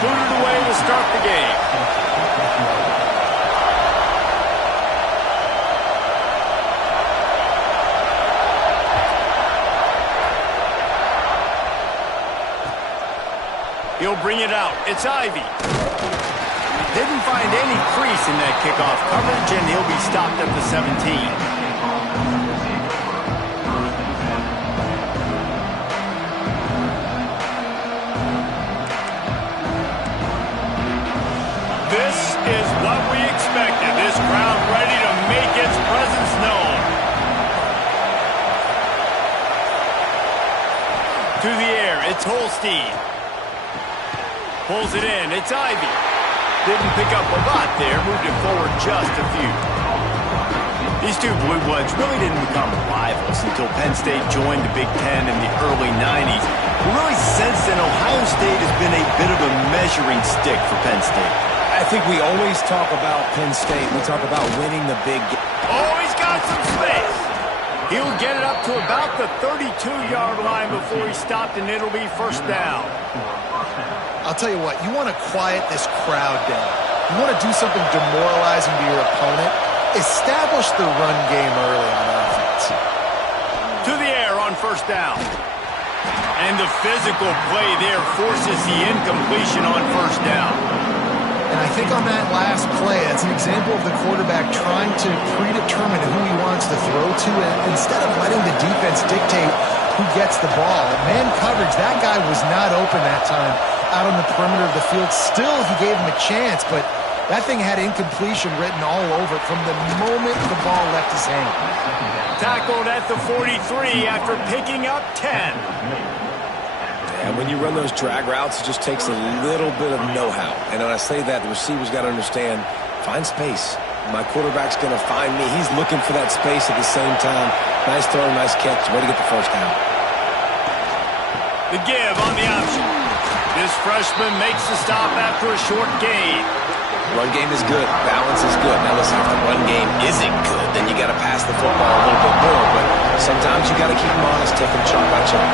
booted away to start the game. He'll bring it out. It's Ivy. Didn't find any crease in that kickoff coverage, and he'll be stopped at the 17. This is what we expected. This crowd ready to make its presence known. To the air, it's Holstein. Pulls it in, it's Ivy. Didn't pick up a lot there, moved it forward just a few. These two Blue Bloods really didn't become rivals until Penn State joined the Big Ten in the early 90s. But really since then, Ohio State has been a bit of a measuring stick for Penn State. I think we always talk about Penn State. We talk about winning the big game. Oh, he's got some space. He'll get it up to about the 32-yard line before he stopped, and it'll be first down. I'll tell you what, you want to quiet this crowd down. You want to do something demoralizing to your opponent. Establish the run game early on offense. To the air on first down. And the physical play there forces the incompletion on first down. And I think on that last play, that's an example of the quarterback trying to predetermine who he wants to throw to, and instead of letting the defense dictate who gets the ball. Man coverage, that guy was not open that time out on the perimeter of the field. Still, he gave him a chance, but that thing had incompletion written all over it from the moment the ball left his hand. Tackled at the 43 after picking up 10. And when you run those drag routes, it just takes a little bit of know-how. And when I say that, the receiver's got to understand, find space. My quarterback's going to find me. He's looking for that space at the same time. Nice throw, nice catch. Way to get the first down. The give on the option. This freshman makes the stop after a short gain. Run game is good. Balance is good. Now listen, if the run game isn't good, then you got to pass the football a little bit more. But sometimes you got to keep them honest, taking chunk by chunk.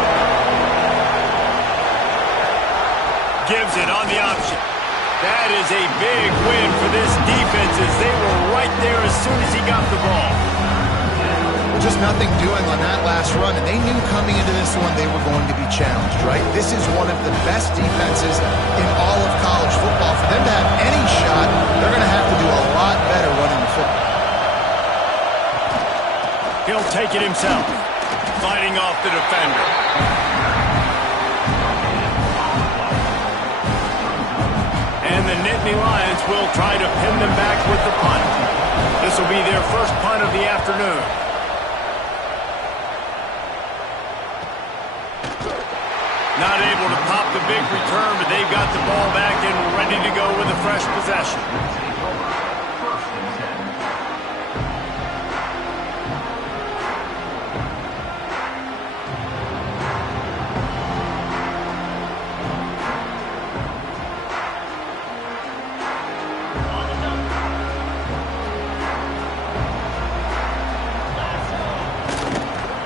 Gives it on the option. That is a big win for this defense as they were right there as soon as he got the ball. Just nothing doing on that last run, and they knew coming into this one they were going to be challenged, right? This is one of the best defenses in all of college football. For them to have any shot, they're going to have to do a lot better running the football. He'll take it himself, fighting off the defender. And the Nittany Lions will try to pin them back with the punt. This will be their first punt of the afternoon. Not able to pop the big return, but they've got the ball back and ready to go with a fresh possession.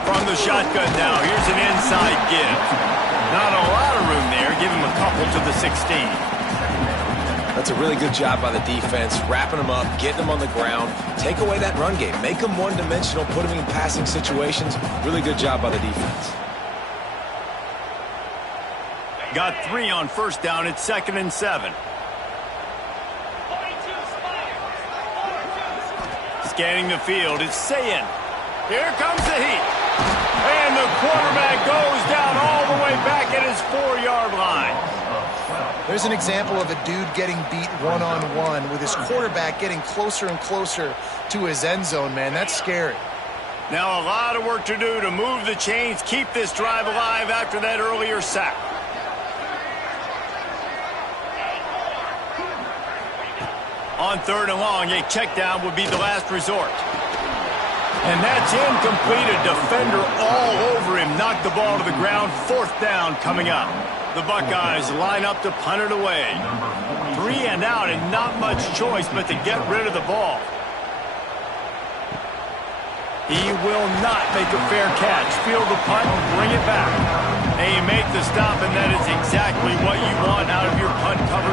From the shotgun now, here's an inside give. Not a lot of room there. Give him a couple to the 16. That's a really good job by the defense, wrapping them up, getting them on the ground. Take away that run game. Make them one-dimensional, put them in passing situations. Really good job by the defense. Got 3 on first down. It's 2nd and 7. Scanning the field. It's Sayin. Here comes the heat. And the quarterback goes down all the way back at his 4-yard line. There's an example of a dude getting beat one-on-one with his quarterback getting closer and closer to his end zone, man. That's scary. Now a lot of work to do to move the chains, keep this drive alive after that earlier sack. On 3rd and long, a check down would be the last resort. And that's incomplete. A defender all over him. Knocked the ball to the ground. 4th down coming up. The Buckeyes line up to punt it away. 3 and out and not much choice but to get rid of the ball. He will not make a fair catch. Field the punt, bring it back. They make the stop, and that is exactly what you want out of your punt cover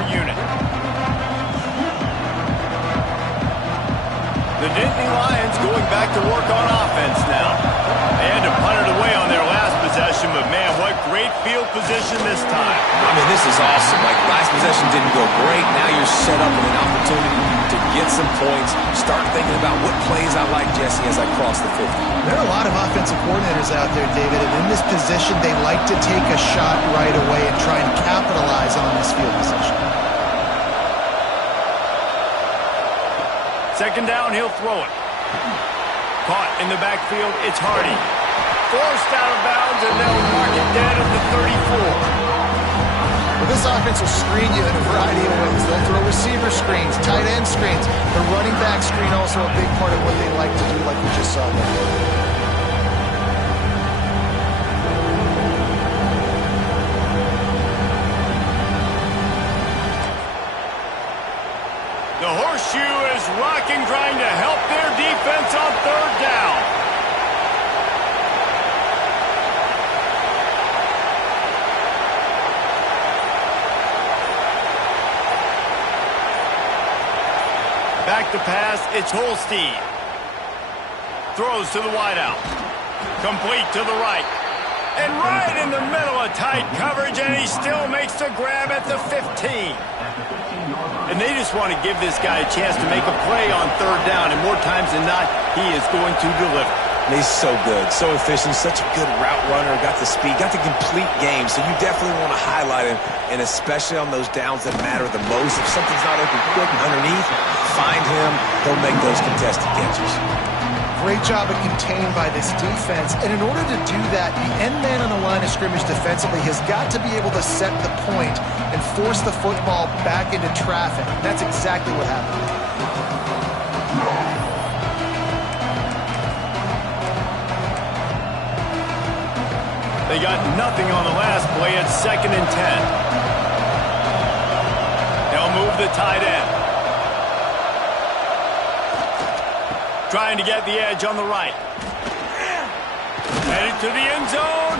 position this time. I mean, this is awesome. Like, last possession didn't go great. Now you're set up with an opportunity to get some points. Start thinking about what plays I like, Jesse, as I cross the 50. There are a lot of offensive coordinators out there, David, and in this position, they like to take a shot right away and try and capitalize on this field position. Second down, he'll throw it. Caught in the backfield, it's Hardy. Forced out of bounds, and they'll mark it dead at the 34. Well, this offense will screen you in a variety of ways. They'll throw receiver screens, tight end screens. The running back screen also a big part of what they like to do, like we just saw there. The horseshoe is rocking, trying to help their defense on third down. Back to pass, it's Holstein. Throws to the wideout. Complete to the right. And right in the middle of tight coverage, and he still makes the grab at the 15. And they just want to give this guy a chance to make a play on third down, and more times than not, he is going to deliver. He's so good, so efficient, such a good route runner, got the speed, got the complete game, so you definitely want to highlight him, and especially on those downs that matter the most. If something's not open quick underneath, find him, he'll make those contested catches. Great job of contained by this defense, and in order to do that, the end man on the line of scrimmage defensively has got to be able to set the point and force the football back into traffic. That's exactly what happened. They got nothing on the last play at 2nd and 10. They'll move the tight end. Trying to get the edge on the right. Headed to the end zone.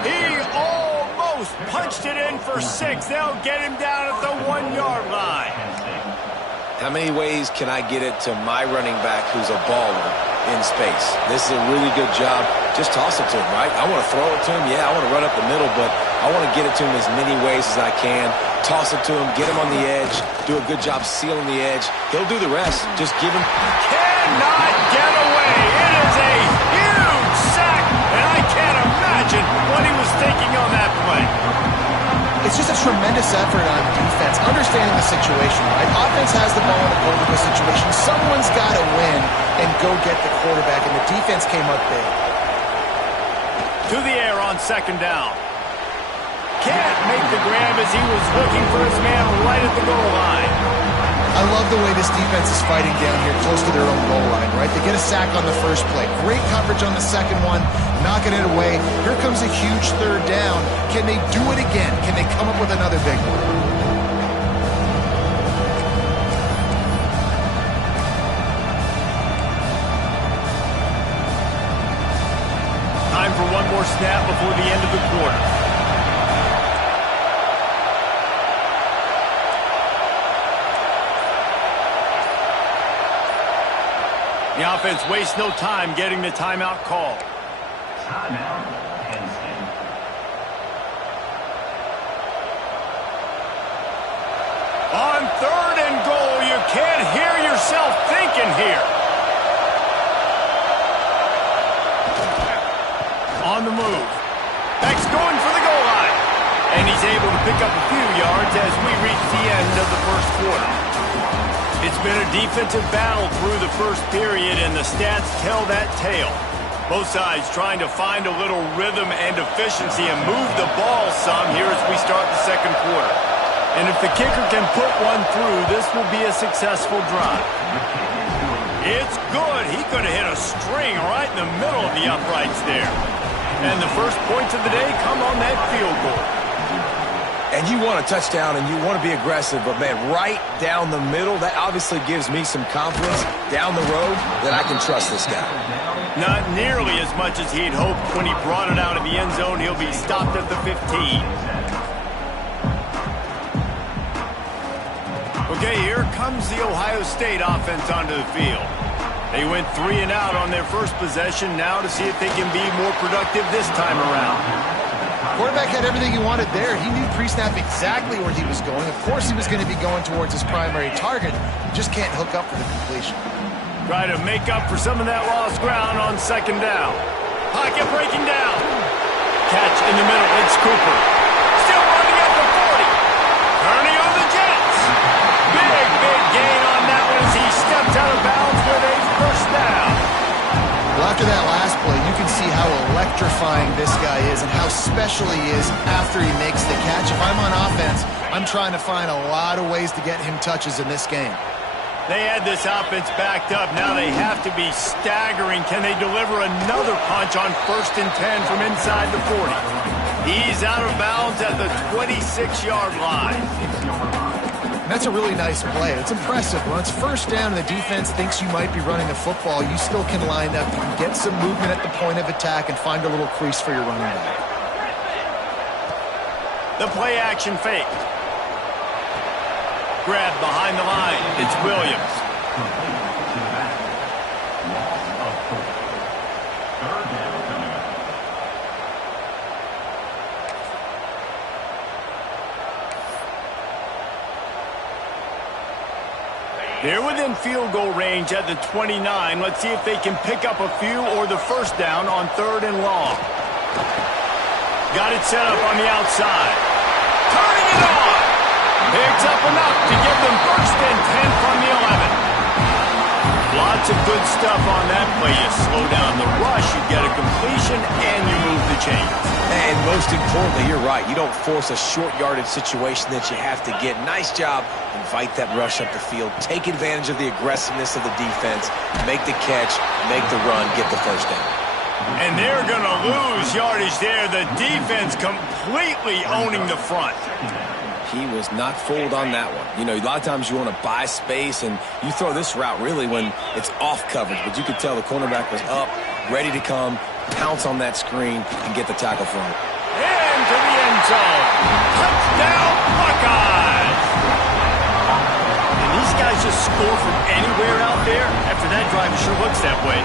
He almost punched it in for 6. They'll get him down at the 1-yard line. How many ways can I get it to my running back who's a baller in space? This is a really good job. Just toss it to him, right? I want to throw it to him. Yeah, I want to run up the middle, but I want to get it to him as many ways as I can. Toss it to him, get him on the edge, do a good job sealing the edge. He'll do the rest. Just give him... Cannot get away. It is a huge sack, and I can't imagine what he was thinking on that play. It's just a tremendous effort on defense, understanding the situation, right? Offense has the ball in a goal situation. Someone's got to win and go get the quarterback, and the defense came up big. To the air on 2nd down. Can't make the grab as he was looking for his man right at the goal line. I love the way this defense is fighting down here close to their own goal line, right? They get a sack on the first play. Great coverage on the second one, knocking it away. Here comes a huge third down. Can they do it again? Can they come up with another big one? Time for one more snap before the end of the quarter. The offense wastes no time getting the timeout called. Timeout, Penn State. On 3rd and goal, you can't hear yourself thinking here. On the move. Beck's going for the goal line. And he's able to pick up a few yards as we reach the end of the first quarter. It's been a defensive battle through the first period, and the stats tell that tale. Both sides trying to find a little rhythm and efficiency and move the ball some here as we start the second quarter. And if the kicker can put one through, this will be a successful drive. It's good. He could have hit a string right in the middle of the uprights there. And the first points of the day come on that field goal. And you want a touchdown and you want to be aggressive, but man, right down the middle, that obviously gives me some confidence down the road that I can trust this guy. Not nearly as much as he'd hoped when he brought it out of the end zone. He'll be stopped at the 15. Okay, here comes the Ohio State offense onto the field. They went 3 and out on their first possession, now to see if they can be more productive this time around. Quarterback had everything he wanted there. He knew pre-snap exactly where he was going. Of course he was going to be going towards his primary target. He just can't hook up for the completion. Try to make up for some of that lost ground on second down. Pocket breaking down. Catch in the middle. It's Cooper. Still running at the 40. Turning on the Jets. Big gain on that one as he stepped out of bounds with a first down. Well, after that last play, you can see how electrifying this guy is and how special he is after he makes the catch. If I'm on offense, I'm trying to find a lot of ways to get him touches in this game. They had this offense backed up. Now they have to be staggering. Can they deliver another punch on 1st and 10 from inside the 40? He's out of bounds at the 26-yard line. That's a really nice play. It's impressive. When it's first down and the defense thinks you might be running the football, you still can line up, you can get some movement at the point of attack and find a little crease for your running back. The play action fake. Grab behind the line. It's Williams. They're within field goal range at the 29. Let's see if they can pick up a few or the first down on 3rd and long. Got it set up on the outside. Turning it on. Picks up enough to give them 1st and 10 from the 11. Lots of good stuff on that play. You slow down the rush, you get a completion, and you move the chains. And most importantly, you're right. You don't force a short yardage situation that you have to get. Nice job. Invite that rush up the field. Take advantage of the aggressiveness of the defense. Make the catch, make the run, get the first down. And they're going to lose yardage there. The defense completely owning the front. He was not fooled on that one. You know, a lot of times you want to buy space, and you throw this route really when it's off coverage. But you could tell the cornerback was up, ready to come, pounce on that screen, and get the tackle from it. Into the end zone. Touchdown, Buckeyes! And these guys just score from anywhere out there. After that drive, it sure looks that way.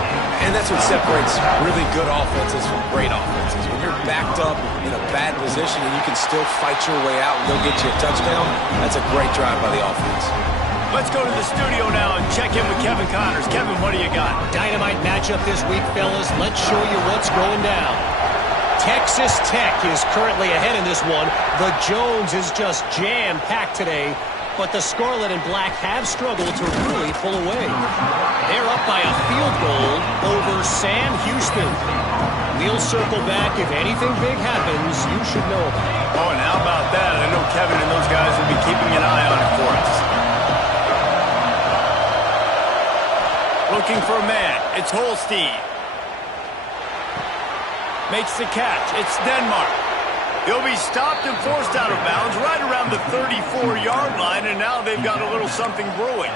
And that's what separates really good offenses from great offenses. When you're backed up in a bad position and you can still fight your way out and go get you a touchdown, that's a great drive by the offense. Let's go to the studio now and check in with Kevin Connors. Kevin, what do you got? Dynamite matchup this week, fellas. Let's show you what's going down. Texas Tech is currently ahead in this one. The Jones is just jam-packed today, but the Scarlet and Black have struggled to really pull away. They're up by a field goal over Sam Houston. We'll circle back. If anything big happens, you should know about it. Oh, and how about that? I know Kevin and those guys will be keeping an eye on it for us. Looking for a man. It's Holstein. Makes the catch. It's Denmark. He'll be stopped and forced out of bounds right around the 34-yard line, and now they've got a little something brewing.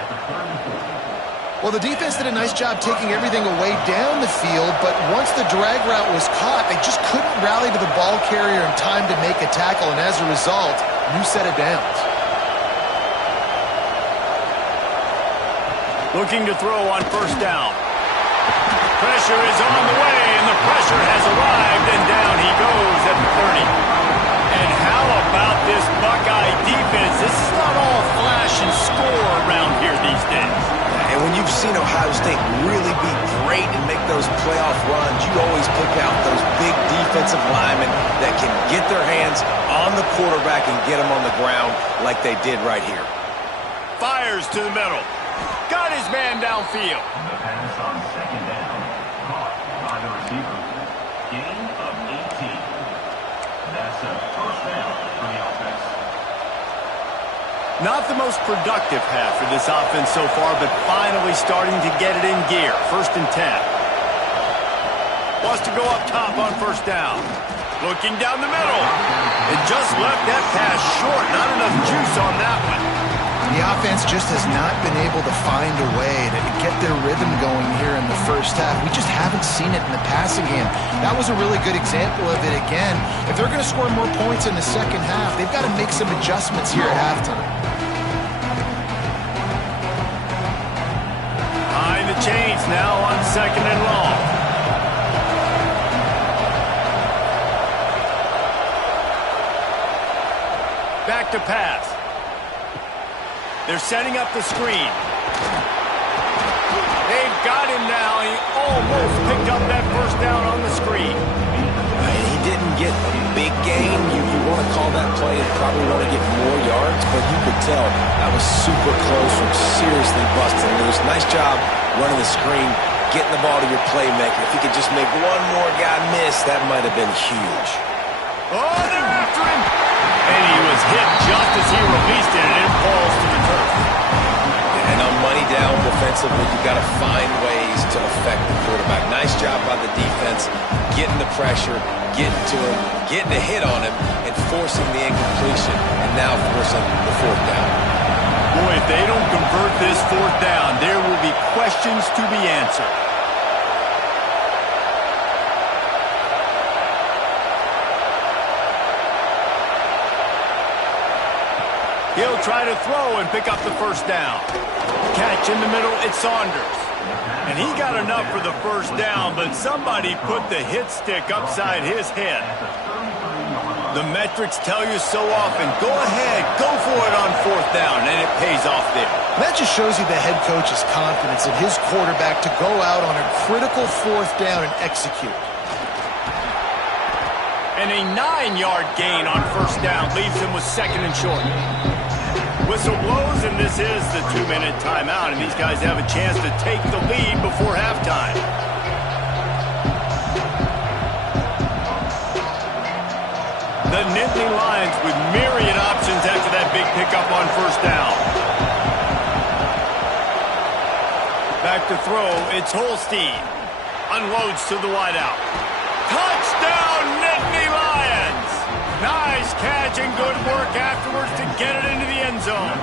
Well, the defense did a nice job taking everything away down the field, but once the drag route was caught, they just couldn't rally to the ball carrier in time to make a tackle, and as a result, new set of downs. Looking to throw on 1st down. Pressure is on the way, and the pressure has arrived, and down he goes at the 30. And how about this Buckeye defense? This is not all flash and score around here these days. And when you've seen Ohio State really be great and make those playoff runs, you always pick out those big defensive linemen that can get their hands on the quarterback and get him on the ground like they did right here. Fires to the middle. Got his man downfield. The pass on 2nd down. Caught by the receiver. Gain of 18. That's a first down for the offense. Not the most productive half for this offense so far, but finally starting to get it in gear. 1st and 10. Wants to go up top on 1st down. Looking down the middle. It just left that pass short. Not enough juice on that one. The offense just has not been able to find a way to get their rhythm going here in the first half. We just haven't seen it in the passing game. That was a really good example of it again. If they're going to score more points in the second half, they've got to make some adjustments here at halftime. Behind the chains now on 2nd and long. to pass. They're setting up the screen. They've got him now. He almost picked up that first down on the screen. And he didn't get a big gain. You want to call that play and probably want to get more yards, but you could tell that was super close from seriously busting loose. Nice job running the screen, getting the ball to your playmaker. If he could just make one more guy miss, that might have been huge. Oh, they're after him! And he was hit just as he released it, and it falls to the turf. And on money down defensively, you've got to find ways to affect the quarterback. Nice job by the defense, getting the pressure, getting to him, getting a hit on him, and forcing the incompletion, and now forcing the fourth down. Boy, if they don't convert this fourth down, there will be questions to be answered. He'll try to throw and pick up the first down. Catch in the middle, it's Saunders. And he got enough for the first down, but somebody put the hit stick upside his head. The metrics tell you so often, go ahead, go for it on fourth down, and it pays off there. That just shows you the head coach's confidence in his quarterback to go out on a critical fourth down and execute. And a 9-yard gain on first down leaves him with second and short. Whistle blows, and this is the 2-minute timeout, and these guys have a chance to take the lead before halftime. The Nittany Lions with myriad options after that big pickup on first down. Back to throw, it's Holstein. Unloads to the wideout. Touchdown, Nittany Lions! Nice catch and good work afterwards to get it into the end zone.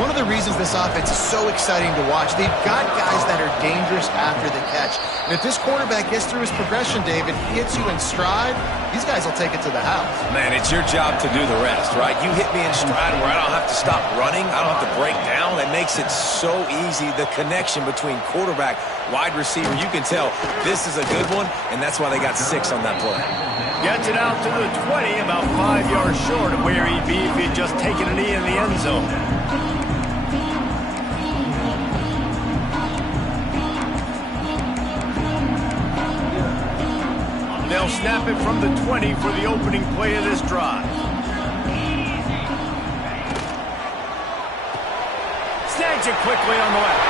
One of the reasons this offense is so exciting to watch, they've got guys that are dangerous after the catch. And if this quarterback gets through his progression, David, hits you in stride, these guys will take it to the house. Man, it's your job to do the rest, right? You hit me in stride where I don't have to stop running. I don't have to break down. It makes it so easy. The connection between quarterback, wide receiver, you can tell this is a good one, and that's why they got 6 on that play. Gets it out to the 20, about 5 yards short of where he'd be if he'd just taken a knee in the end zone. They'll snap it from the 20 for the opening play of this drive. Snags it quickly on the left.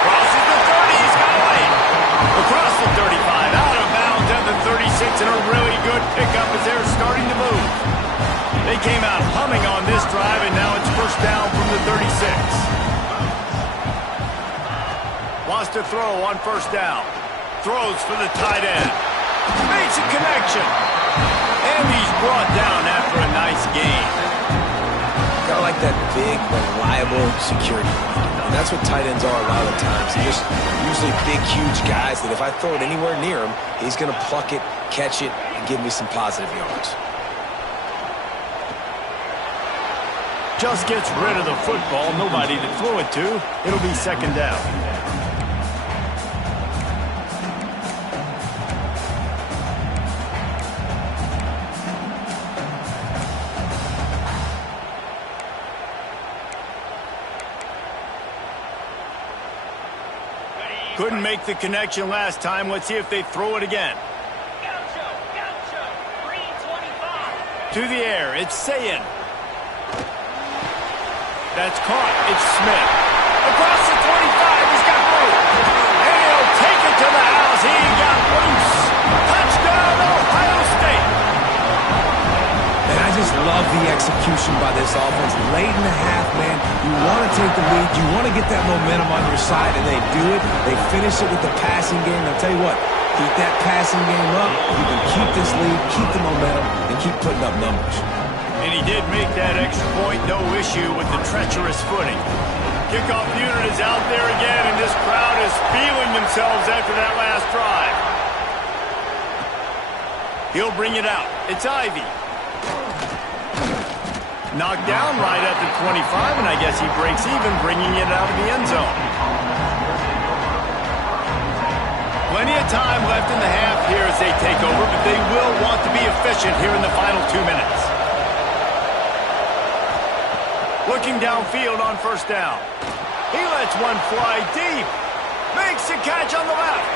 Crosses the 30, he's got away. Across the 35, out of bounds at the 36, and a really good pickup as they're starting to move. They came out humming on this drive, and now it's first down from the 36. Wants to throw on first down. Throws for the tight end. Makes a connection. And he's brought down after a nice gain. Kind of like that big, reliable security. And that's what tight ends are a lot of the times. They're just usually big, huge guys that if I throw it anywhere near him, he's going to pluck it, catch it, and give me some positive yards. Just gets rid of the football. Nobody to throw it to. It'll be second down. Couldn't make the connection last time. Let's see if they throw it again. Gaucho, green 25. To the air, it's Sayin. That's caught. It's Smith. Across the 25, he's got room. And he'll take it to the house. He got loose. Touchdown, Ohio State. And I just love the execution by this offense. Late in the half, man, you want to take the lead. You want to get that momentum on your side, and they do it. They finish it with the passing game. I'll tell you what, keep that passing game up. You can keep this lead, keep the momentum, and keep putting up numbers. And he did make that extra point, no issue with the treacherous footing. Kickoff unit is out there again, and this crowd is feeling themselves after that last drive. He'll bring it out. It's Ivy. Knocked down right at the 25, and I guess he breaks even, bringing it out of the end zone. Plenty of time left in the half here as they take over, but they will want to be efficient here in the final 2 minutes. Looking downfield on first down. He lets one fly deep. Makes the catch on the left.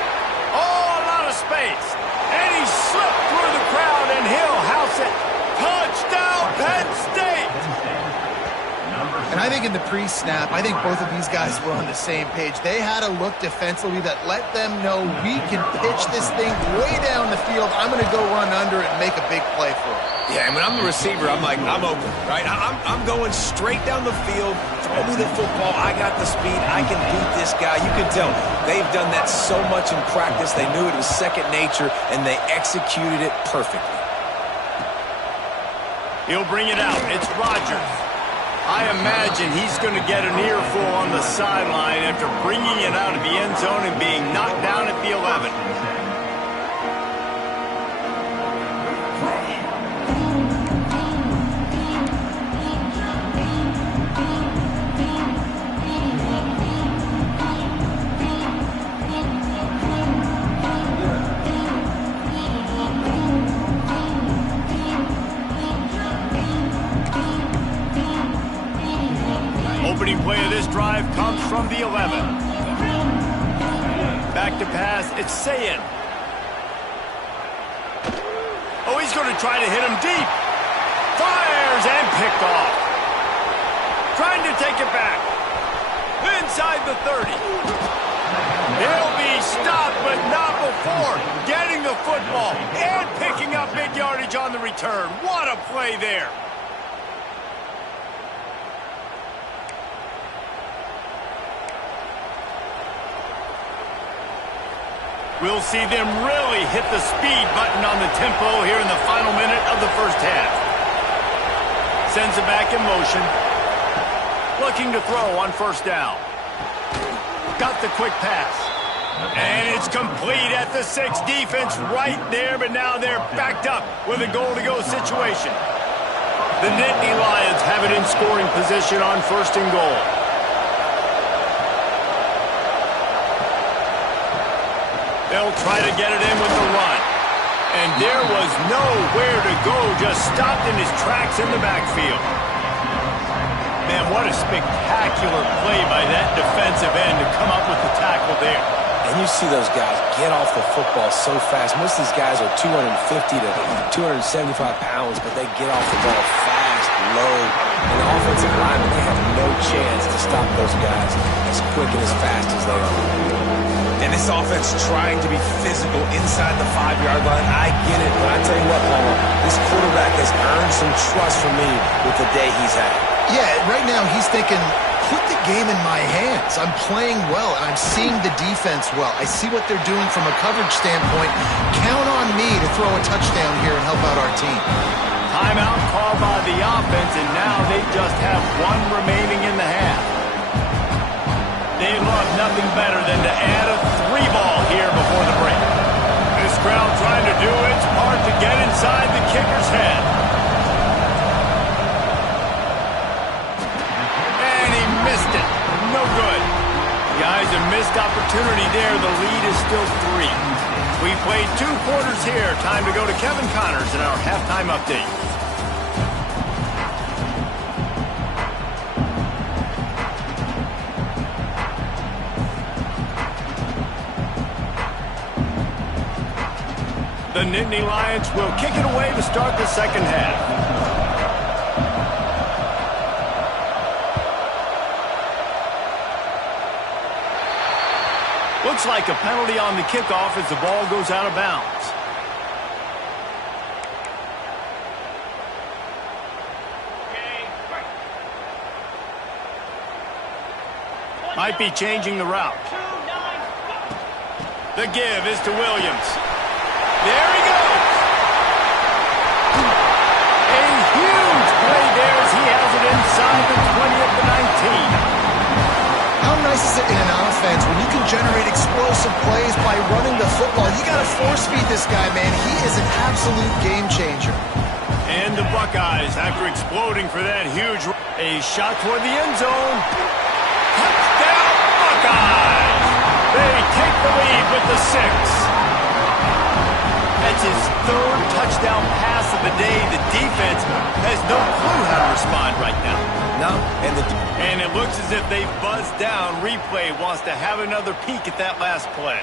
Oh, a lot of space. And he slipped through the crowd, and he'll house it. Touchdown, Penn State! And I think in the pre-snap, I think both of these guys were on the same page. They had a look defensively that let them know we can pitch this thing way down the field. I'm going to go run under it and make a big play for it. Yeah, and when I'm the receiver, I'm like, I'm open, right? I'm going straight down the field. Throw me the football. I got the speed. I can beat this guy. You can tell they've done that so much in practice. They knew it was second nature, and they executed it perfectly. He'll bring it out. It's Rodgers. I imagine he's going to get an earful on the sideline after bringing it out of the end zone and being knocked down at the 11. Opening play of this drive comes from the 11. Back to pass, it's Sayin. Oh, he's going to try to hit him deep. Fires and picked off. Trying to take it back. Inside the 30. He'll be stopped, but not before getting the football and picking up big yardage on the return. What a play there. We'll see them really hit the speed button on the tempo here in the final minute of the first half. Sends it back in motion. Looking to throw on first down. Got the quick pass. And it's complete at the 6. Defense right there, but now they're backed up with a goal-to-go situation. The Nittany Lions have it in scoring position on first and goal. They'll try to get it in with the run. And there was nowhere to go, just stopped in his tracks in the backfield. Man, what a spectacular play by that defensive end to come up with the tackle there. And you see those guys get off the football so fast. Most of these guys are 250 to 275 pounds, but they get off the ball fast, low. And the offensive linemen, they have no chance to stop those guys as quick and as fast as they are. And this offense trying to be physical inside the 5-yard line. I get it, but I tell you what, Paul, this quarterback has earned some trust from me with the day he's had. Yeah, right now he's thinking, put the game in my hands. I'm playing well, and I'm seeing the defense well. I see what they're doing from a coverage standpoint. Count on me to throw a touchdown here and help out our team. Timeout called by the offense, and now they just have one remaining in the half. They love nothing better than to add a 3-ball here before the break. This crowd trying to do its part to get inside the kicker's head. And he missed it. No good. Guys, a missed opportunity there. The lead is still 3. We played 2 quarters here. Time to go to Kevin Connors in our halftime update. The Nittany Lions will kick it away to start the second half. Looks like a penalty on the kickoff as the ball goes out of bounds. Might be changing the route. The give is to Williams. There he goes. A huge play there as he has it inside the 20 at the 19. How nice is it in an offense when you can generate explosive plays by running the football? You got to force feed this guy, man. He is an absolute game changer. And the Buckeyes, after exploding for that huge, a shot toward the end zone. Touchdown, Buckeyes! They take the lead with the 6. That's his 3rd touchdown pass of the day. The defense has no clue how to respond right now. No, and it looks as if they've buzzed down. Replay wants to have another peek at that last play.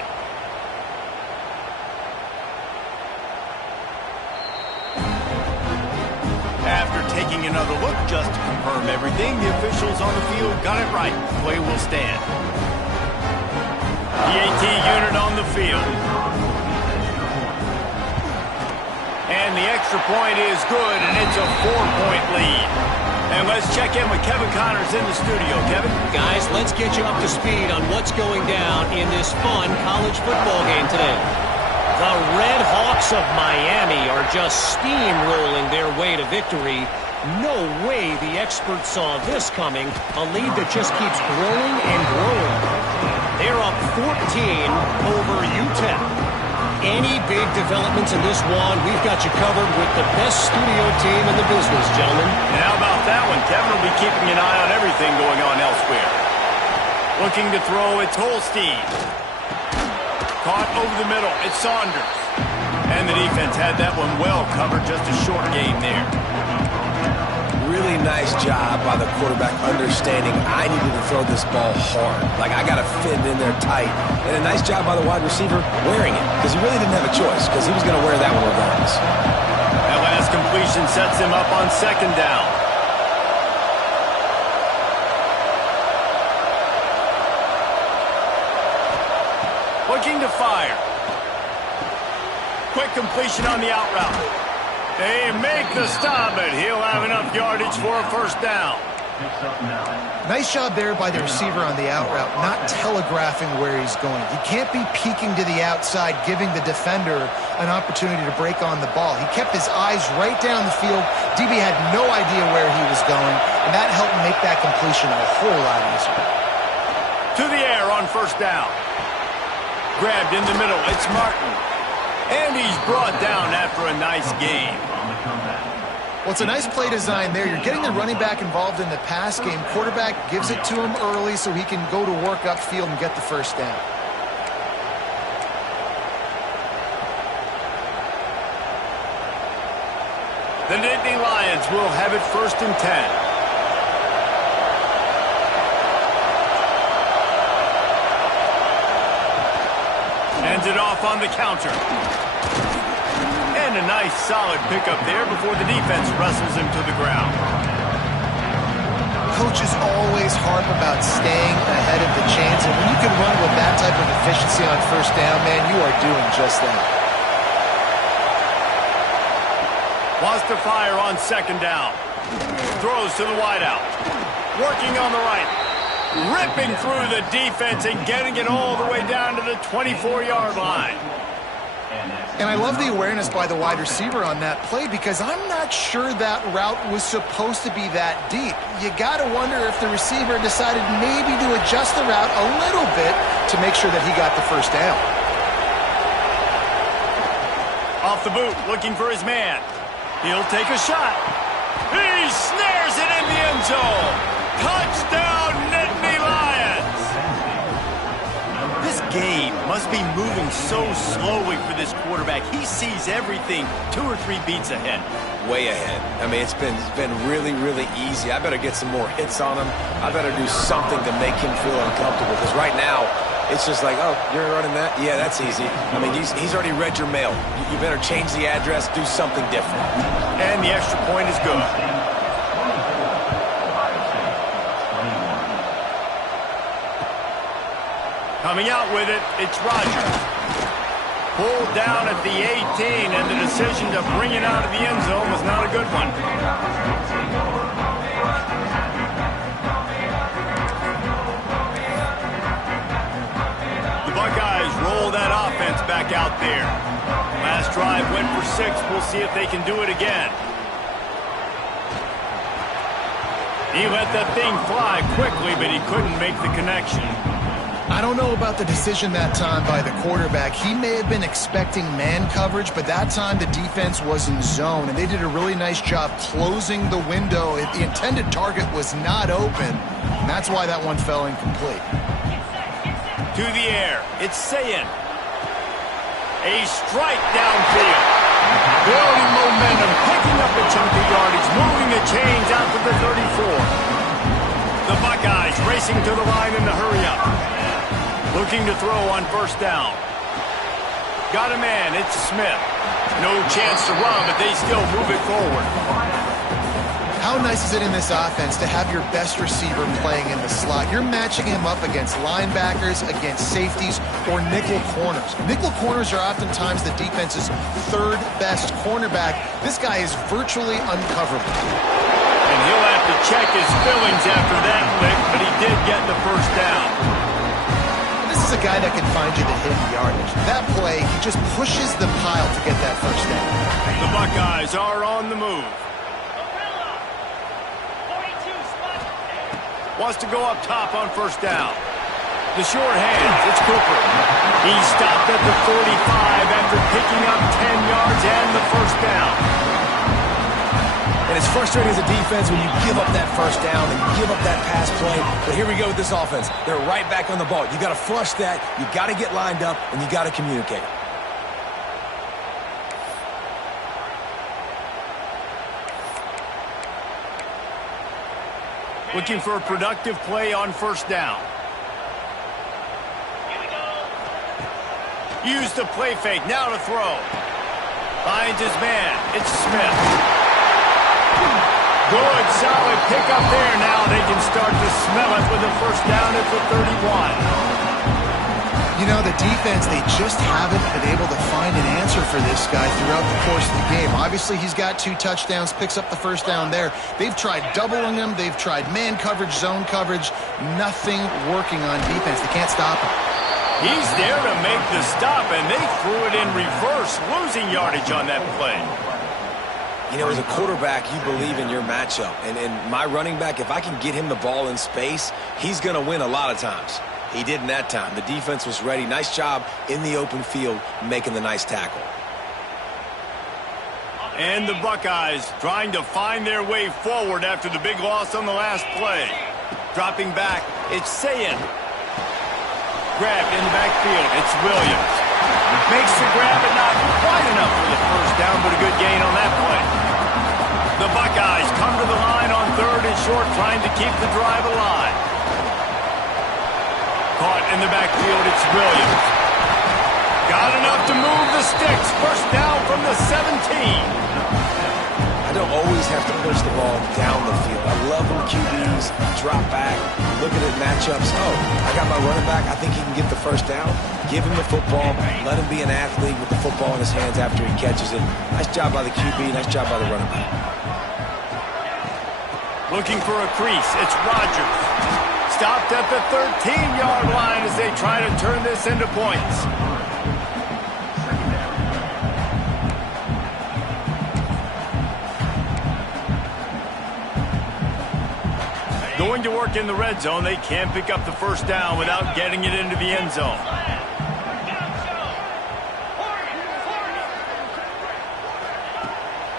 After taking another look just to confirm everything, the officials on the field got it right. Play will stand. The AT unit on the field. And the extra point is good, and it's a 4-point lead. And let's check in with Kevin Connors in the studio. Kevin? Guys, let's get you up to speed on what's going down in this fun college football game today. The Red Hawks of Miami are just steamrolling their way to victory. No way the experts saw this coming. A lead that just keeps growing and growing. They're up 14 over UTEP. Any big developments in this one, we've got you covered with the best studio team in the business, gentlemen. And how about that one? Kevin will be keeping an eye on everything going on elsewhere. Looking to throw, it's Holstein. Caught over the middle, it's Saunders. And the defense had that one well covered, just a short game there. really nice job by the quarterback understanding I needed to throw this ball hard. Like, I got to fit in there tight. And a nice job by the wide receiver wearing it, because he really didn't have a choice, because he was going to wear that one regardless. That last completion sets him up on second down. Looking to fire. Quick completion on the out route. They make the stop, but he'll have enough yardage for a first down. Nice job there by the receiver on the out route, not telegraphing where he's going. He can't be peeking to the outside, giving the defender an opportunity to break on the ball. He kept his eyes right down the field. DB had no idea where he was going, and that helped make that completion a whole lot easier. To the air on first down. Grabbed in the middle, it's Martin. And he's brought down after a nice game. Well, it's a nice play design there. You're getting the running back involved in the pass game. Quarterback gives it to him early so he can go to work upfield and get the first down. The Nittany Lions will have it 1st and 10. Ends it off on the counter. And a nice solid pickup there before the defense wrestles him to the ground. Coaches always harp about staying ahead of the chains, and when you can run with that type of efficiency on first down, man, you are doing just that. Wants to fire on second down. Throws to the wideout. Working on the right. Ripping through the defense and getting it all the way down to the 24-yard line. And I love the awareness by the wide receiver on that play, because I'm not sure that route was supposed to be that deep. You got to wonder if the receiver decided maybe to adjust the route a little bit to make sure that he got the first down. Off the boot, looking for his man. He'll take a shot. He snares it in the end zone. Touchdown, Nittany Lions! This game must be moving so slowly for this quarterback. He sees everything 2 or 3 beats ahead. Way ahead. I mean, it's been really, really easy. I better get some more hits on him. I better do something to make him feel uncomfortable, because right now, it's just like, oh, you're running that? Yeah, that's easy. I mean, he's already read your mail. You better change the address, do something different. And the extra point is good. Coming out with it, it's Rogers. Pulled down at the 18, and the decision to bring it out of the end zone was not a good one. The Buckeyes roll that offense back out there. Last drive went for 6. We'll see if they can do it again. He let that thing fly quickly, but he couldn't make the connection. I don't know about the decision that time by the quarterback. He may have been expecting man coverage, but that time the defense was in zone, and they did a really nice job closing the window. The intended target was not open, and that's why that one fell incomplete. To the air, it's Sayin. A strike downfield. Building momentum, picking up a chunk of yardage, moving the chains out to the 34. racing to the line in the hurry-up. Looking to throw on first down. Got a man, it's Smith. No chance to run, but they still move it forward. How nice is it in this offense to have your best receiver playing in the slot? You're matching him up against linebackers, against safeties, or nickel corners. Nickel corners are oftentimes the defense's third best cornerback. This guy is virtually uncoverable. And he'll have to check his fillings after that lick, but he did get the first down. This is a guy that can find you the hidden yardage. That play, he just pushes the pile to get that first down. The Buckeyes are on the move. Wants to go up top on first down. The short hands, it's Cooper. He stopped at the 45 after picking up 10 yards and the first down. And it's frustrating as a defense when you give up that first down and give up that pass play. But here we go with this offense. They're right back on the ball. You got to flush that. You got to get lined up, and you got to communicate. Looking for a productive play on first down. Use the play fake. Now to throw. Finds his man. It's Smith. Good, solid pickup there. Now they can start to smell it with a first down at the 31. You know, the defense, they just haven't been able to find an answer for this guy throughout the course of the game. Obviously, he's got 2 touchdowns, picks up the first down there. They've tried doubling him. They've tried man coverage, zone coverage. Nothing working on defense. They can't stop him. He's there to make the stop, and they threw it in reverse, losing yardage on that play. You know, as a quarterback, you believe in your matchup. And my running back, if I can get him the ball in space, he's going to win a lot of times. He did in that time. The defense was ready. Nice job in the open field making the nice tackle. And the Buckeyes trying to find their way forward after the big loss on the last play. Dropping back, it's Sayin. Grabbed in the backfield, it's Williams. Makes the grab, but not quite enough for the first down, but a good gain on that play. The Buckeyes come to the line on 3rd and short, trying to keep the drive alive. Caught in the backfield, it's Williams. Got enough to move the sticks. First down from the 17. I don't always have to push the ball down the field. I love when QBs drop back, looking at matchups. Oh, I got my running back. I think he can get the first down. Give him the football. Let him be an athlete with the football in his hands after he catches it. Nice job by the QB. Nice job by the running back. Looking for a crease. It's Rodgers. Stopped at the 13-yard line as they try to turn this into points. Going to work in the red zone. They can't pick up the first down without getting it into the end zone.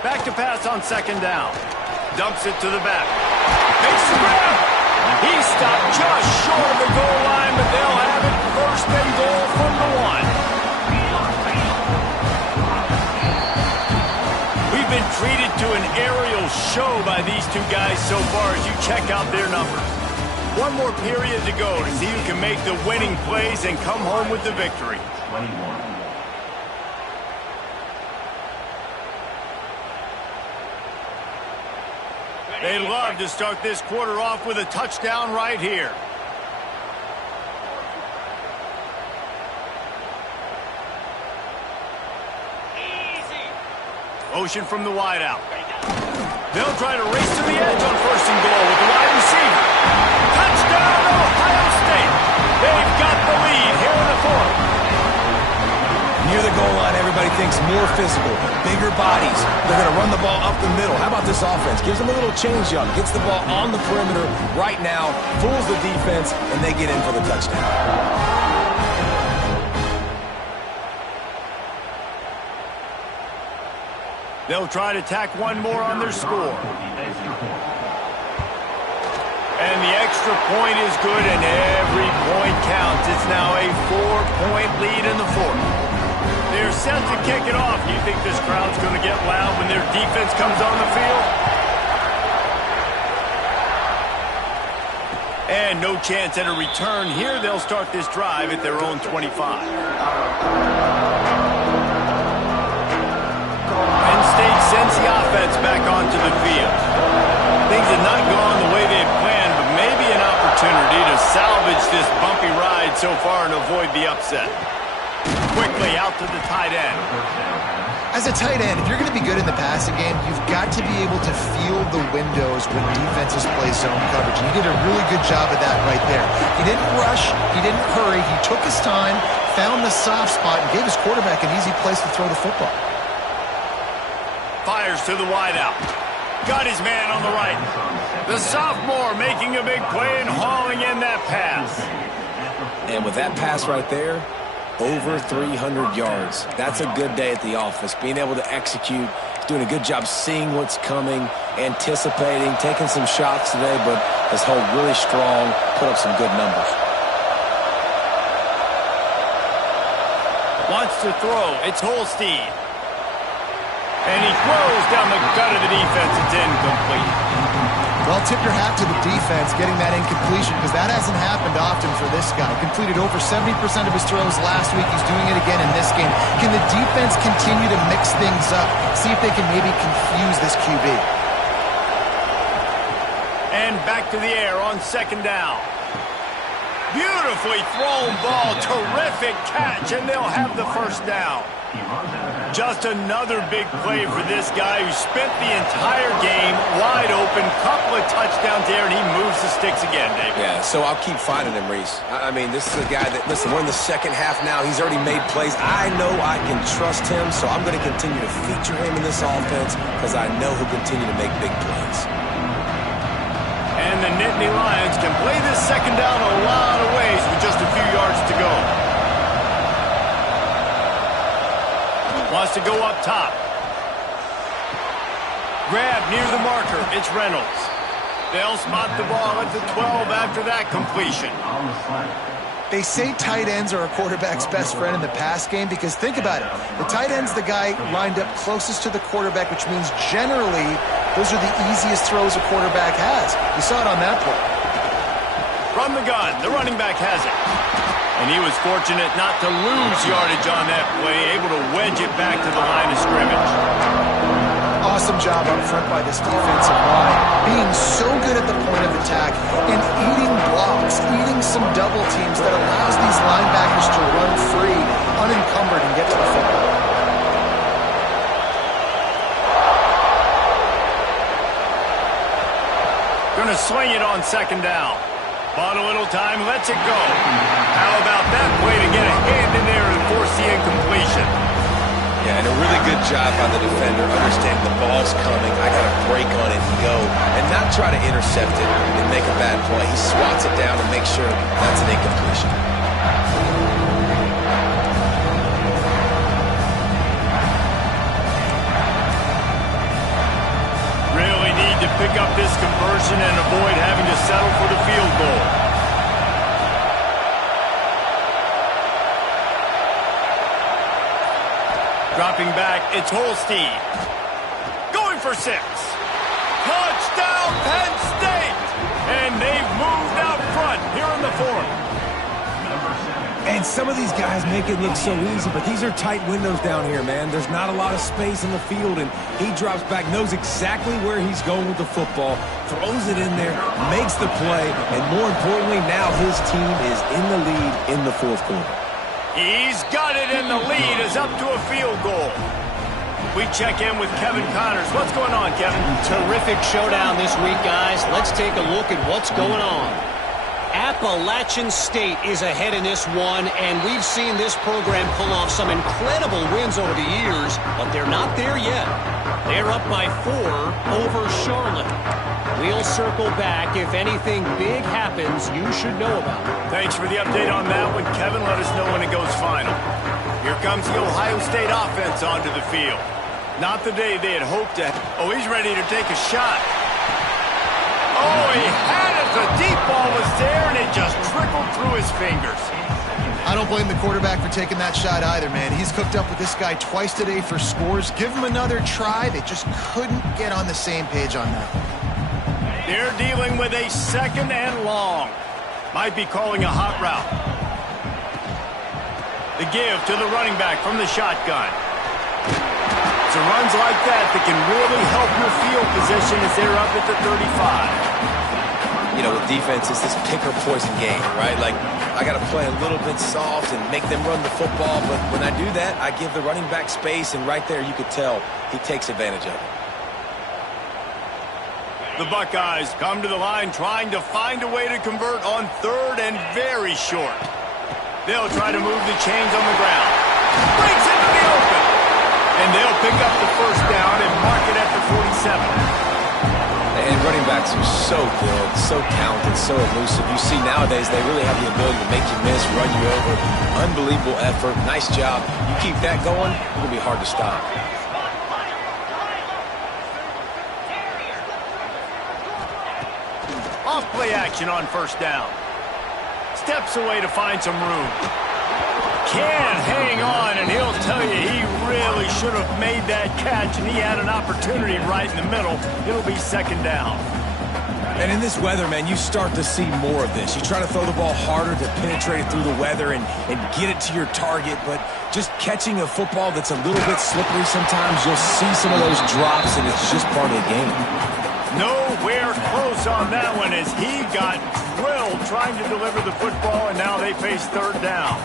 Back to pass on second down. Dumps it to the back. Makes the grab. He stopped just short of the goal line, but they'll have it first and goal from the 1. We've been treated to an aerial show by these two guys so far as you check out their numbers. One more period to go to see who can make the winning plays and come home with the victory. 21. They'd love to start this quarter off with a touchdown right here. Motion from the wideout. They'll try to race to the edge on first and goal with the wide receiver. Touchdown, Ohio State. They've got the lead here in the 4th. Near the goal line, everybody thinks more physical, bigger bodies. They're going to run the ball up the middle. How about this offense? Gives them a little change up. Gets the ball on the perimeter right now, fools the defense, and they get in for the touchdown. They'll try to tack one more on their score. And the extra point is good, and every point counts. It's now a 4-point lead in the 4th. They're set to kick it off. Do you think this crowd's going to get loud when their defense comes on the field? And no chance at a return here. They'll start this drive at their own 25. Penn State sends the offense back onto the field. Things have not gone the way they had planned, but maybe an opportunity to salvage this bumpy ride so far and avoid the upset. Quickly out to the tight end. As a tight end, if you're going to be good in the passing game, you've got to be able to feel the windows when defenses play zone coverage. And he did a really good job of that right there. He didn't rush. He didn't hurry. He took his time, found the soft spot, and gave his quarterback an easy place to throw the football. Fires to the wideout. Got his man on the right. The sophomore making a big play and hauling in that pass. And with that pass right there, over 300 yards. That's a good day at the office. Being able to execute, doing a good job seeing what's coming, anticipating, taking some shots today, but has held really strong, put up some good numbers. Wants to throw. It's Holstein. And he throws down the gut of the defense. It's incomplete. Well, tip your hat to the defense getting that incompletion, because that hasn't happened often for this guy. Completed over 70% of his throws last week. He's doing it again in this game. Can the defense continue to mix things up? See if they can maybe confuse this QB. And back to the air on second down. Beautifully thrown ball. Terrific catch, and they'll have the first down. Just another big play for this guy who spent the entire game wide open, couple of touchdowns there, and he moves the sticks again, David. Yeah, so I'll keep finding him, Reese. I mean, this is a guy that, listen, we're in the second half now. He's already made plays. I know I can trust him, so I'm going to continue to feature him in this offense because I know he'll continue to make big plays. And the Nittany Lions can play this second down a lot of ways with just a few yards to go. Wants to go up top. Grab near the marker. It's Reynolds. They'll spot the ball at the 12 after that completion. They say tight ends are a quarterback's best friend in the pass game because think about it. The tight end's the guy lined up closest to the quarterback, which means generally those are the easiest throws a quarterback has. You saw it on that play. From the gun, the running back has it. And he was fortunate not to lose yardage on that play, able to wedge it back to the line of scrimmage. Awesome job up front by this defensive line, being so good at the point of attack and eating blocks, eating some double teams that allows these linebackers to run free, unencumbered, and get to the football. Gonna swing it on second down. Bought a little time, lets it go. How about that play to get a hand in there and force the incompletion? Yeah, and a really good job by the defender, understanding the ball's coming, I got to break on it and go, and not try to intercept it and make a bad play. He swats it down and makes sure that's an incompletion. Really need to pick up this conversion and avoid having to settle for the field goal. Dropping back, it's Holstein. Going for 6. Touchdown, Penn State! And they've moved out front here in the 4th. And some of these guys make it look so easy, but these are tight windows down here, man. There's not a lot of space in the field, and he drops back, knows exactly where he's going with the football, throws it in there, makes the play, and more importantly, now his team is in the lead in the 4th quarter. He's got it, and the lead is up to a field goal. We check in with Kevin Connors. What's going on, Kevin? Terrific showdown this week, guys. Let's take a look at what's going on. Appalachian State is ahead in this one, and we've seen this program pull off some incredible wins over the years, but they're not there yet. They're up by 4 over Charlotte. We'll circle back. If anything big happens, you should know about it. Thanks for the update on that one, Kevin. Let us know when it goes final. Here comes the Ohio State offense onto the field. Not the day they had hoped to. Oh, he's ready to take a shot. Oh, he had it. The deep ball was there, and it just trickled through his fingers. I don't blame the quarterback for taking that shot either, man. He's cooked up with this guy twice today for scores. Give him another try. They just couldn't get on the same page on that. The They're dealing with a second and long. Might be calling a hot route. The give to the running back from the shotgun. It's runs like that can really help your field position as they're up at the 35. You know, with defense, it's this pick or poison game, right? Like, I got to play a little bit soft and make them run the football, but when I do that, I give the running back space, and right there you could tell he takes advantage of it. The Buckeyes come to the line trying to find a way to convert on third and very short. They'll try to move the chains on the ground. Breaks into the open. And they'll pick up the first down and mark it at the 47. And running backs are so good, so talented, so elusive. You see nowadays they really have the ability to make you miss, run you over. Unbelievable effort. Nice job. You keep that going, it's going to be hard to stop. Off play action on first down. Steps away to find some room. Can hang on, and he'll tell you he really should have made that catch, and he had an opportunity right in the middle. It'll be second down. And in this weather, man, you start to see more of this. You try to throw the ball harder to penetrate it through the weather and get it to your target, but just catching a football that's a little bit slippery sometimes, you'll see some of those drops, and it's just part of the game. Nowhere close on that one as he got drilled trying to deliver the football, and now they face third down.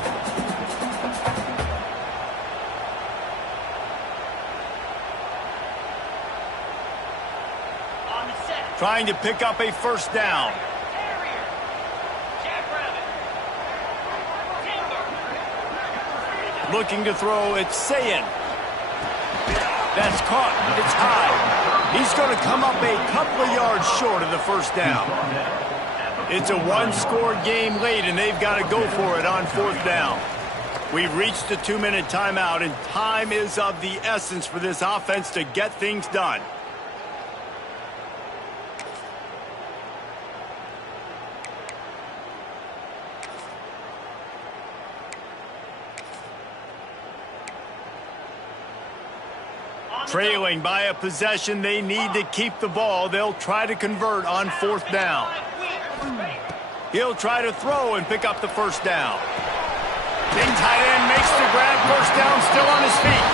Trying to pick up a first down. Looking to throw, it's Sayin. That's caught. It's high. He's going to come up a couple of yards short of the first down. It's a one-score game late, and they've got to go for it on fourth down. We've reached the 2-minute timeout, and time is of the essence for this offense to get things done. Trailing by a possession, they need to keep the ball. They'll try to convert on fourth down. He'll try to throw and pick up the first down. Big tight end makes the grab. First down, still on his feet.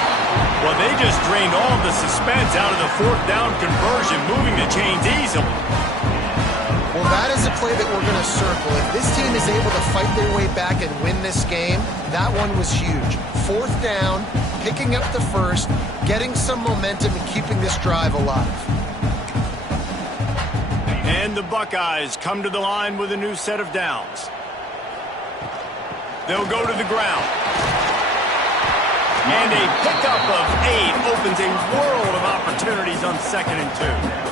Well, they just drained all the suspense out of the fourth down conversion, moving the chains easily. Well, that is a play that we're going to circle. If this team is able to fight their way back and win this game, that one was huge. Fourth down, picking up the first, getting some momentum and keeping this drive alive. And the Buckeyes come to the line with a new set of downs. They'll go to the ground. And a pickup of 8 opens a world of opportunities on 2nd and 2.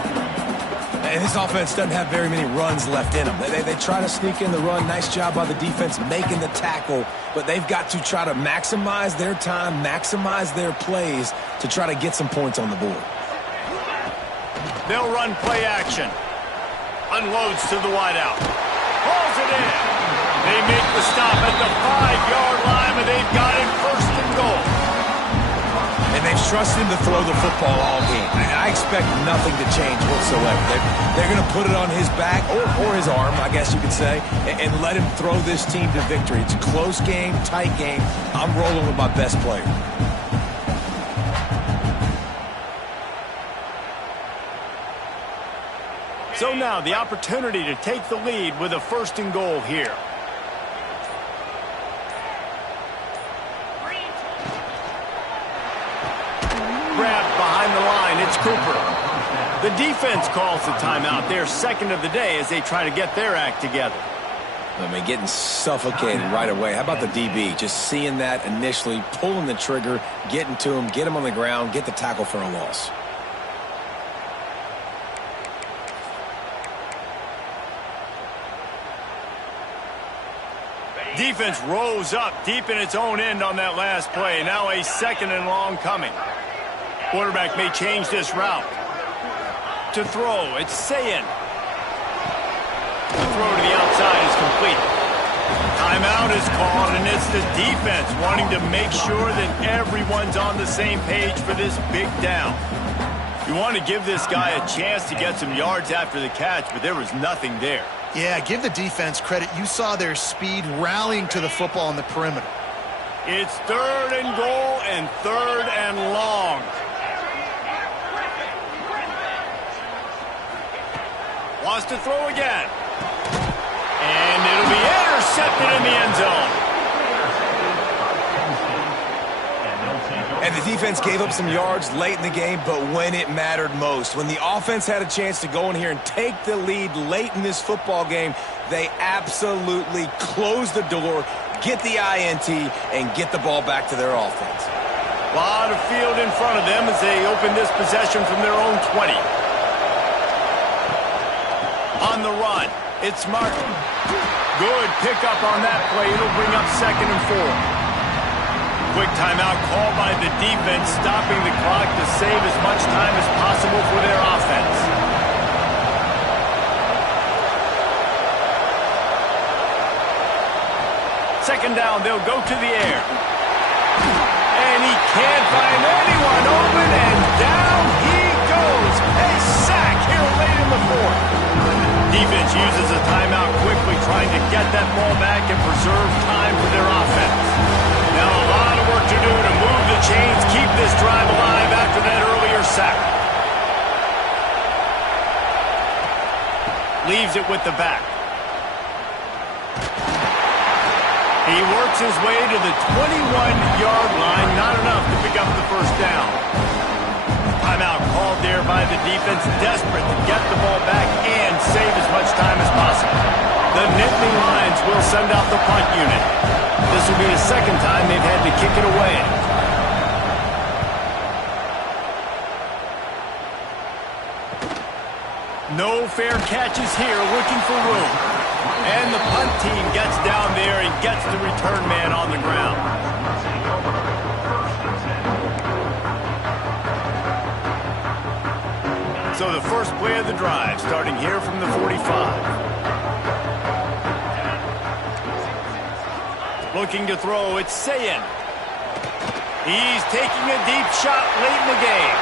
And this offense doesn't have very many runs left in them. They try to sneak in the run. Nice job by the defense making the tackle. But they've got to try to maximize their time, maximize their plays to try to get some points on the board. They'll run play action. Unloads to the wideout. Pulls it in. They make the stop at the 5-yard line, and they've got it first and goal. And they've trusted him to throw the football all game. I expect nothing to change whatsoever. They're going to put it on his back, or his arm, I guess you could say, and let him throw this team to victory. It's a close game, tight game. I'm rolling with my best player. So now the opportunity to take the lead with a first and goal here. Grabbed behind the line, it's Cooper. The defense calls the timeout. They're second of the day as they try to get their act together. I mean, getting suffocated right away. How about the DB? Just seeing that initially, pulling the trigger, getting to him, get him on the ground, get the tackle for a loss. Defense rose up deep in its own end on that last play. Now a 2nd and long coming. Quarterback may change this route. To throw, it's Sayin. The throw to the outside is complete. Timeout is called, and it's the defense wanting to make sure that everyone's on the same page for this big down. You want to give this guy a chance to get some yards after the catch, but there was nothing there. Yeah, give the defense credit. You saw their speed rallying to the football on the perimeter. It's 3rd and goal and 3rd and long. Wants to throw again. And it'll be intercepted in the end zone. And the defense gave up some yards late in the game, but when it mattered most, when the offense had a chance to go in here and take the lead late in this football game, they absolutely closed the door, get the INT, and get the ball back to their offense. A lot of field in front of them as they open this possession from their own 20. On the run, it's Martin. Good pickup on that play. It'll bring up 2nd and 4. Quick timeout called by the defense, stopping the clock to save as much time as possible for their offense. Second down, they'll go to the air. And he can't find anyone open, and down he goes. A sack here late in the 4th. Defense uses a timeout quickly, trying to get that ball back and preserve time for their offense. Now a lot of work to do to move the chains, keep this drive alive after that earlier sack. Leaves it with the back. He works his way to the 21-yard line, not enough to pick up the 1st down. Timeout called there by the defense, desperate to get the ball back and save as much time as possible. The Nittany Lions will send out the punt unit. This will be the 2nd time they've had to kick it away. No fair catches here, looking for room. And the punt team gets down there and gets the return man on the ground. So the first play of the drive, starting here from the 45. Looking to throw, it's Sayin. He's taking a deep shot late in the game.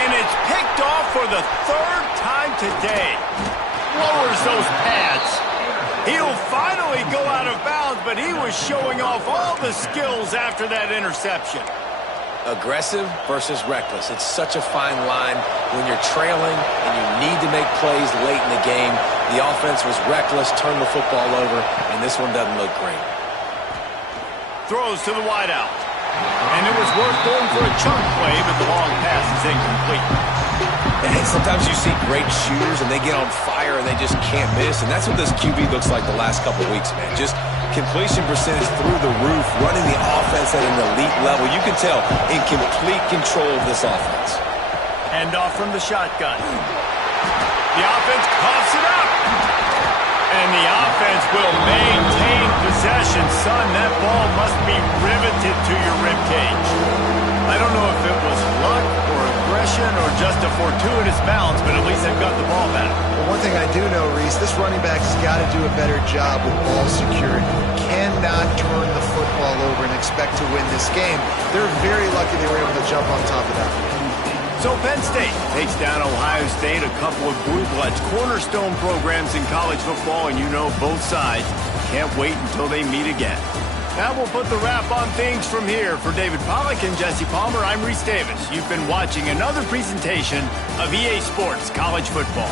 And it's picked off for the 3rd time today. Lowers those pads. He'll finally go out of bounds, but he was showing off all the skills after that interception. Aggressive versus reckless. It's such a fine line when you're trailing and you need to make plays late in the game. The offense was reckless, turned the football over, and this one doesn't look great. Throws to the wideout. And it was worth going for a chunk play, but the long pass is incomplete. And sometimes you see great shooters and they get on fire and they just can't miss. And that's what this QB looks like the last couple weeks, man. Just completion percentage through the roof, running the offense at an elite level. You can tell in complete control of this offense. Hand off from the shotgun. The offense coughs it up. And the offense will maintain possession. Son, that ball must be riveted to your ribcage. I don't know if it was luck or aggression or just a fortuitous bounce, but at least they've got the ball back. Well, one thing I do know, Reese, this running back's got to do a better job with ball security. Cannot turn the football over and expect to win this game. They're very lucky they were able to jump on top of that. So Penn State takes down Ohio State, a couple of blue bloods, cornerstone programs in college football, and you know both sides can't wait until they meet again. Now we'll put the wrap on things from here. For David Pollack and Jesse Palmer, I'm Reese Davis. You've been watching another presentation of EA Sports College Football.